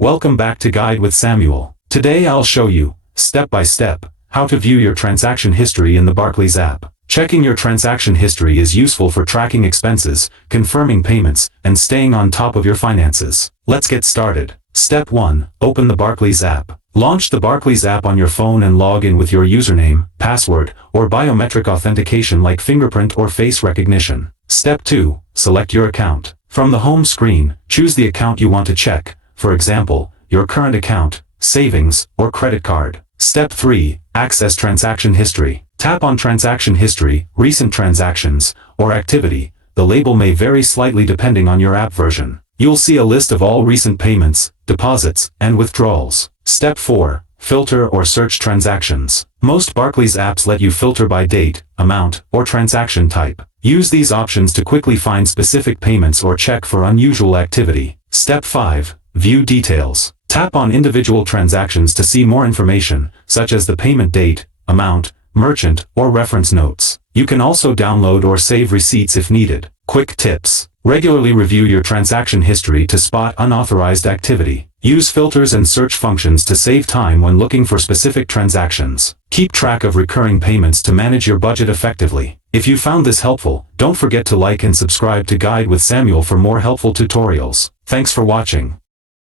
Welcome back to Guide with Samuel. Today I'll show you, step by step, how to view your transaction history in the Barclays app. Checking your transaction history is useful for tracking expenses, confirming payments, and staying on top of your finances. Let's get started. Step 1. Open the Barclays app. Launch the Barclays app on your phone and log in with your username, password, or biometric authentication like fingerprint or face recognition. Step 2. Select your account. From the home screen, choose the account you want to check, for example, your current account, savings, or credit card. Step 3. Access transaction history. Tap on transaction history, recent transactions, or activity. The label may vary slightly depending on your app version. You'll see a list of all recent payments, deposits, and withdrawals. Step 4. Filter or search transactions. Most Barclays apps let you filter by date, amount, or transaction type. Use these options to quickly find specific payments or check for unusual activity. Step 5. View details. Tap on individual transactions to see more information, such as the payment date, amount, merchant, or reference notes. You can also download or save receipts if needed. Quick tips. Regularly review your transaction history to spot unauthorized activity. Use filters and search functions to save time when looking for specific transactions. Keep track of recurring payments to manage your budget effectively. If you found this helpful, don't forget to like and subscribe to Guide with Samuel for more helpful tutorials. Thanks for watching.